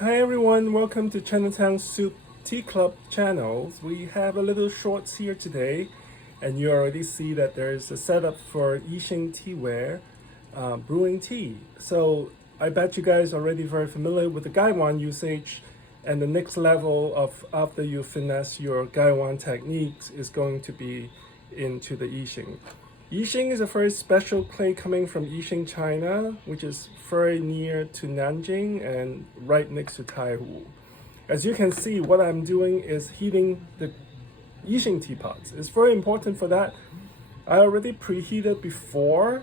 Hi everyone, welcome to Chinatown Soup Tea Club channel. We have a little shorts here today, and you already see that there's a setup for Yixing Teaware brewing tea. So I bet you guys are already very familiar with the Gaiwan usage, and the next level of after you finesse your Gaiwan techniques is going to be into the Yixing. Yixing is a very special clay coming from Yixing, China, which is very near to Nanjing and right next to Taihu. As you can see, what I'm doing is heating the Yixing teapots. It's very important for that. I already preheated before,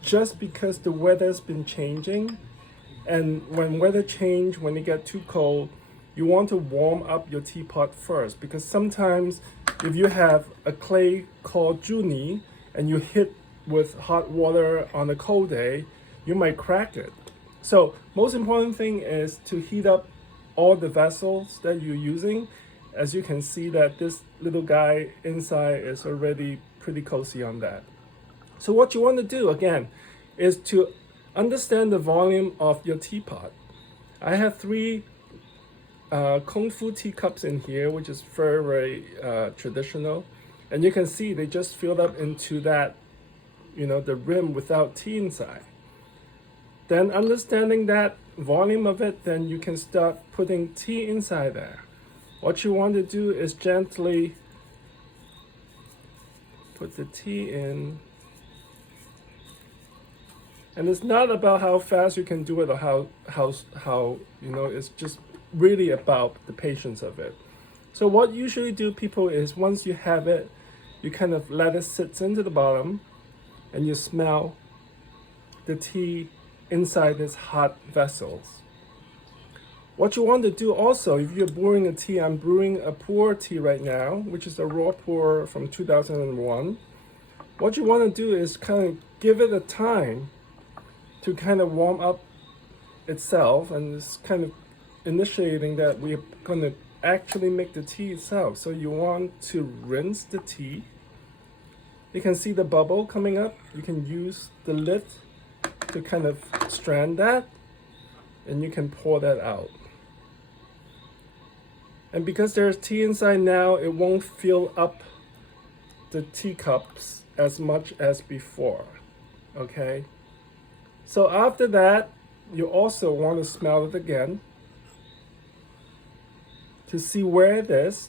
just because the weather's been changing. And when weather change, when it get too cold, you want to warm up your teapot first, because sometimes if you have a clay called Juni, and you hit with hot water on a cold day, you might crack it. So most important thing is to heat up all the vessels that you're using. As you can see that this little guy inside is already pretty cozy on that. So what you want to do again is to understand the volume of your teapot. I have three Kung Fu teacups in here, which is very traditional. And you can see they just filled up into that, the rim without tea inside. Then understanding that volume of it, then you can start putting tea inside there. What you want to do is gently put the tea in. And it's not about how fast you can do it or how it's just really about the patience of it. So what usually do people is once you have it, you kind of let it sit into the bottom and you smell the tea inside these hot vessels. What you want to do also, if you're brewing a tea, I'm brewing a Puerh tea right now, which is a raw Puerh from 2001. What you want to do is kind of give it a time to kind of warm up itself, and it's kind of initiating that we're going to actually make the tea itself. So you want to rinse the tea. You can see the bubble coming up. You can use the lid to kind of strand that, and you can pour that out. And because there's tea inside now, it won't fill up the teacups as much as before, okay? So after that, you also want to smell it again to see where it is.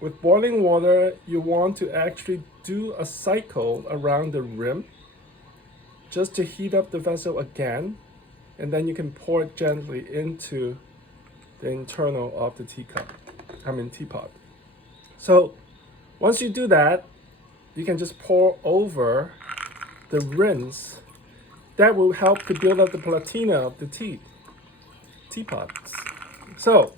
With boiling water, you want to actually do a cycle around the rim just to heat up the vessel again, and then you can pour it gently into the internal of the teapot. So once you do that, you can just pour over the rinse. That will help to build up the patina of the teapots. So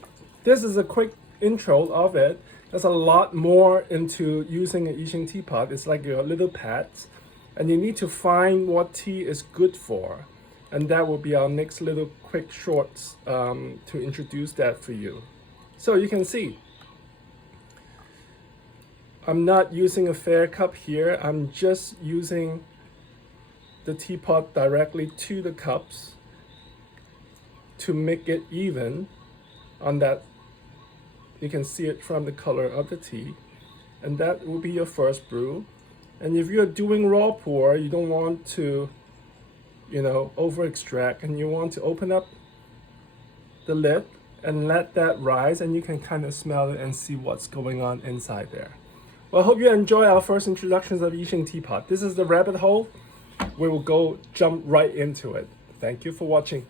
this is a quick intro of it. There's a lot more into using a Yixing teapot. It's like your little pets, and you need to find what tea is good for. And that will be our next little quick shorts to introduce that for you. So you can see, I'm not using a fair cup here. I'm just using the teapot directly to the cups to make it even on that. You can see it from the color of the tea, and that will be your first brew. And if you're doing raw pour, you don't want to over extract, and you want to open up the lid and let that rise, and you can kind of smell it and see what's going on inside there. Well, I hope you enjoy our first introductions of Yixing Teapot. This is the rabbit hole. We will jump right into it. Thank you for watching.